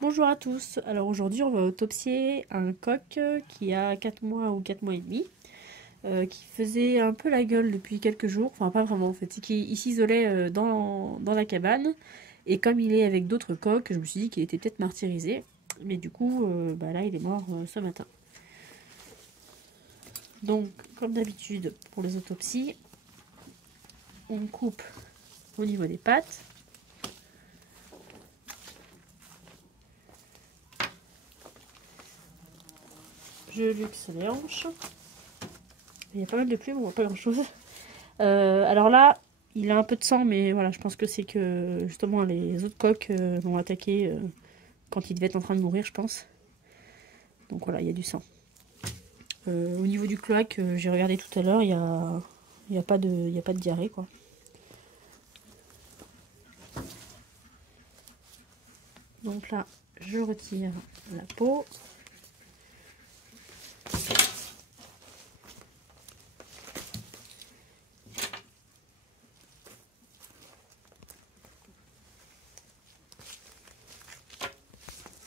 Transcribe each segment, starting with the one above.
Bonjour à tous, alors aujourd'hui on va autopsier un coq qui a 4 mois ou 4 mois et demi, qui faisait un peu la gueule depuis quelques jours, enfin pas vraiment en fait, c'est qu'il s'isolait dans la cabane, et comme il est avec d'autres coqs, je me suis dit qu'il était peut-être martyrisé, mais du coup là il est mort ce matin. Donc comme d'habitude pour les autopsies, on coupe au niveau des pattes. Je luxe les hanches. Il y a pas mal de plumes, on voit pas grand chose. Alors là, il a un peu de sang, mais voilà, je pense que c'est que justement les autres coqs l'ont attaqué quand il devait être en train de mourir, je pense. Donc voilà, il y a du sang. Au niveau du cloaque, j'ai regardé tout à l'heure, il y a pas de diarrhée, quoi. Donc là, je retire la peau.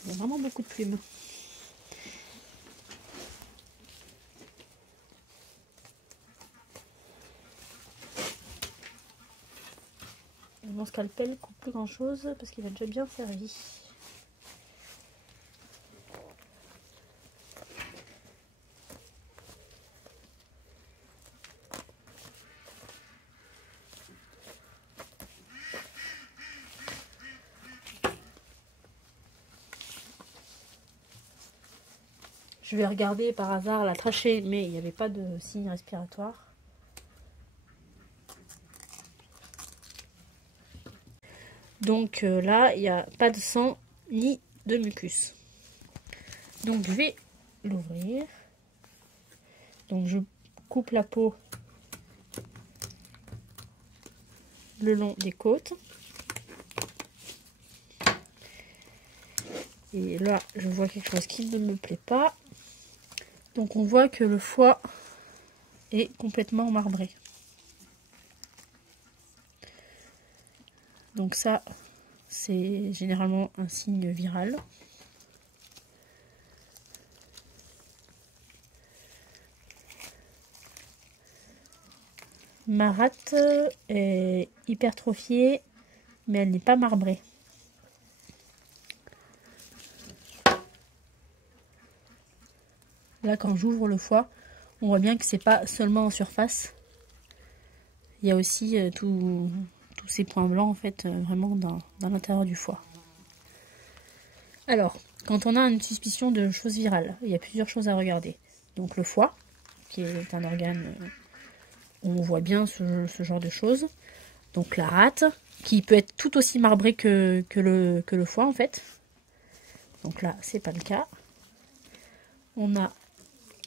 Il y a vraiment beaucoup de plumes. Mon scalpel coupe plus grand chose parce qu'il va déjà bien servi. Je vais regarder par hasard la trachée, mais il n'y avait pas de signe respiratoire. Donc là, il n'y a pas de sang ni de mucus. Donc je vais l'ouvrir. Donc je coupe la peau le long des côtes. Et là, je vois quelque chose qui ne me plaît pas. Donc on voit que le foie est complètement marbré. Donc ça, c'est généralement un signe viral. Ma rate est hypertrophiée, mais elle n'est pas marbrée. Là, quand j'ouvre le foie, on voit bien que c'est pas seulement en surface. Il y a aussi tous ces points blancs, en fait, vraiment dans l'intérieur du foie. Alors, quand on a une suspicion de choses virales, il y a plusieurs choses à regarder. Donc le foie, qui est un organe où on voit bien ce genre de choses. Donc la rate, qui peut être tout aussi marbrée que le foie, en fait. Donc là, c'est pas le cas. On a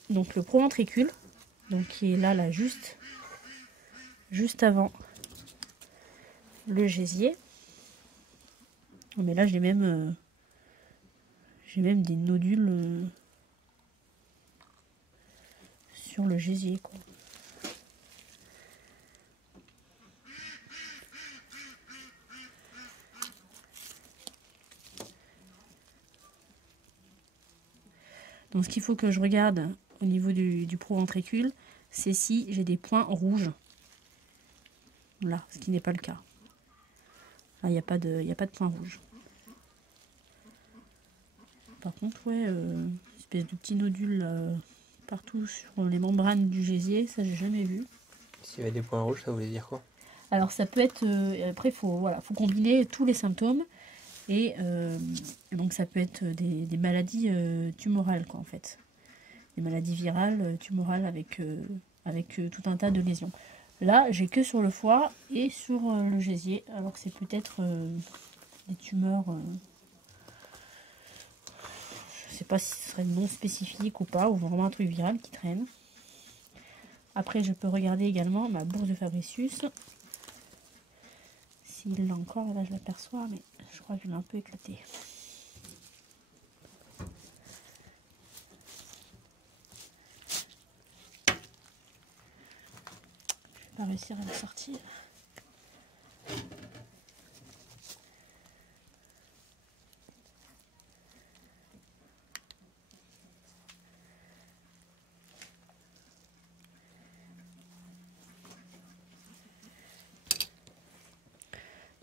donc le proventricule, donc qui est là juste avant le gésier. Mais là, j'ai même des nodules sur le gésier, quoi. Donc ce qu'il faut que je regarde au niveau du proventricule, c'est si j'ai des points rouges. Là, ce qui n'est pas le cas. Là, il n'y a pas de points rouges. Par contre, ouais, une espèce de petits nodules partout sur les membranes du gésier, ça j'ai jamais vu. S'il y avait des points rouges, ça voulait dire quoi? Alors ça peut être, après faut combiner tous les symptômes, et donc ça peut être des maladies tumorales, quoi, en fait. Des maladies virales, tumorales avec tout un tas de lésions. Là, j'ai que sur le foie et sur le gésier, alors que c'est peut-être des tumeurs, je sais pas si ce serait non spécifique ou pas, ou vraiment un truc viral qui traîne. Après, je peux regarder également ma bourse de Fabricius. S'il l'a encore, là je l'aperçois, mais je crois qu'il est un peu éclaté. Je vais pas réussir à la sortir.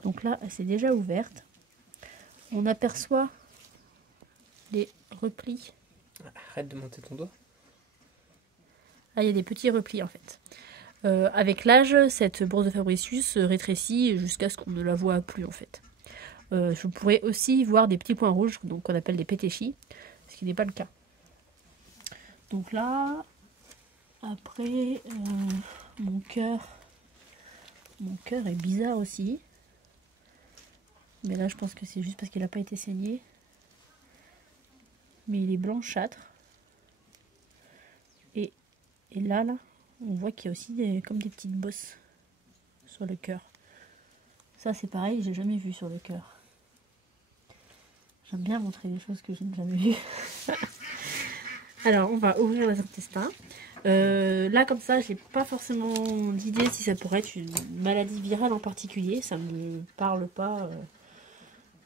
Donc là, elle s'est déjà ouverte. On aperçoit les replis. Arrête de monter ton doigt. Ah, il y a des petits replis en fait. Avec l'âge, cette bourse de Fabricius rétrécit jusqu'à ce qu'on ne la voit plus en fait. Je pourrais aussi voir des petits points rouges, donc qu'on appelle des pétéchis, ce qui n'est pas le cas. Donc là, après, mon cœur est bizarre aussi. Mais là, je pense que c'est juste parce qu'il n'a pas été saigné. Mais il est blanchâtre. Et là, on voit qu'il y a aussi comme des petites bosses sur le cœur. Ça, c'est pareil, j'ai jamais vu sur le cœur. J'aime bien montrer des choses que je n'ai jamais vues. Alors, on va ouvrir les intestins. Là, comme ça, j'ai pas forcément d'idée si ça pourrait être une maladie virale en particulier. Ça me parle pas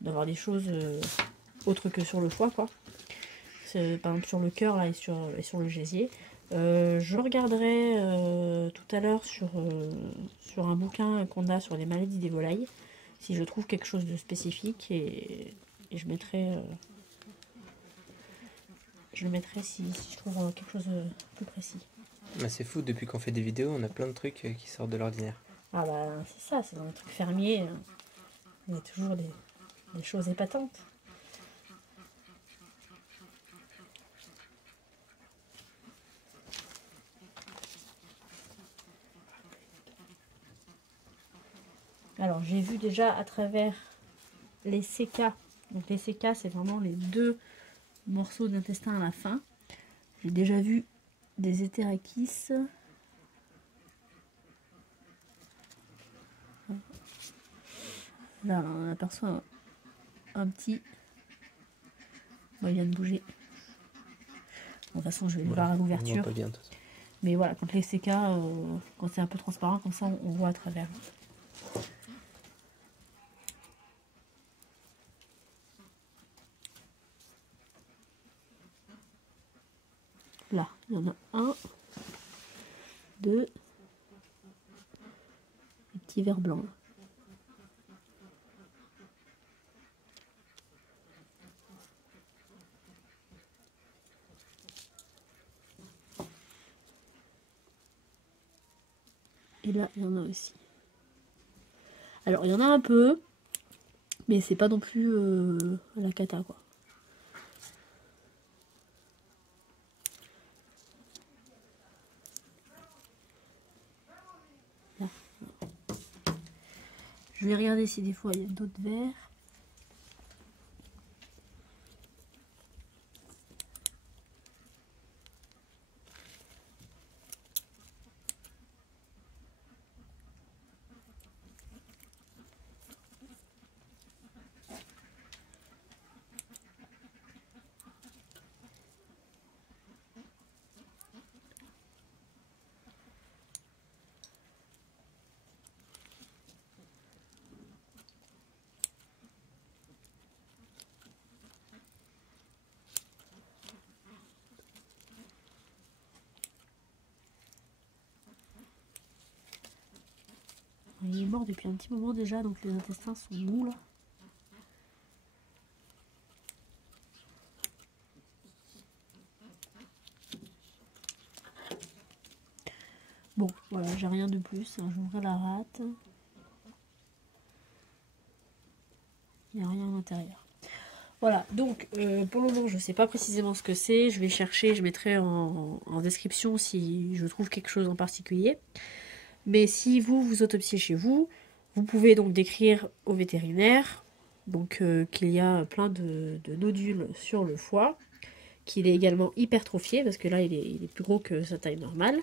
d'avoir des choses autres que sur le foie, quoi. Par exemple, sur le cœur là et sur le gésier. Je regarderai tout à l'heure sur un bouquin qu'on a sur les maladies des volailles, si je trouve quelque chose de spécifique et je mettrai si je trouve quelque chose de plus précis. Bah, c'est fou, depuis qu'on fait des vidéos, on a plein de trucs qui sortent de l'ordinaire. Ah bah c'est ça, c'est dans les trucs fermiers, il y a toujours des choses épatantes. Alors j'ai vu déjà à travers les CK, donc les CK c'est vraiment les deux morceaux d'intestin à la fin. J'ai déjà vu des hétérakis. Là on aperçoit un petit. Bon, il vient de bouger. Bon, de toute façon je vais le voir à l'ouverture. Mais voilà, quand les CK, quand c'est un peu transparent comme ça, on voit à travers. Là, il y en a un, deux, un petit verre blanc. Et là, il y en a aussi. Alors, il y en a un peu, mais c'est pas non plus la cata, quoi. Là. Je vais regarder si des fois il y a d'autres verres. Il est mort depuis un petit moment déjà, donc les intestins sont mous là. Bon, voilà, j'ai rien de plus. J'ouvre la rate. Il n'y a rien à l'intérieur. Voilà, donc pour le moment, je ne sais pas précisément ce que c'est. Je vais chercher, je mettrai en description si je trouve quelque chose en particulier. Mais si vous autopsiez chez vous, vous pouvez donc décrire au vétérinaire donc qu'il y a plein de nodules sur le foie, qu'il est également hypertrophié, parce que là il est plus gros que sa taille normale,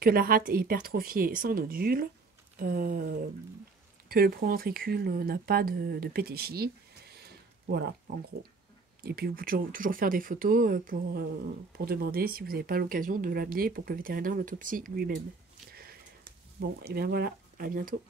que la rate est hypertrophiée sans nodules, que le proventricule n'a pas de pétéchie. Voilà, en gros. Et puis vous pouvez toujours faire des photos pour demander si vous n'avez pas l'occasion de l'amener pour que le vétérinaire l'autopsie lui-même. Bon, et bien voilà, à bientôt.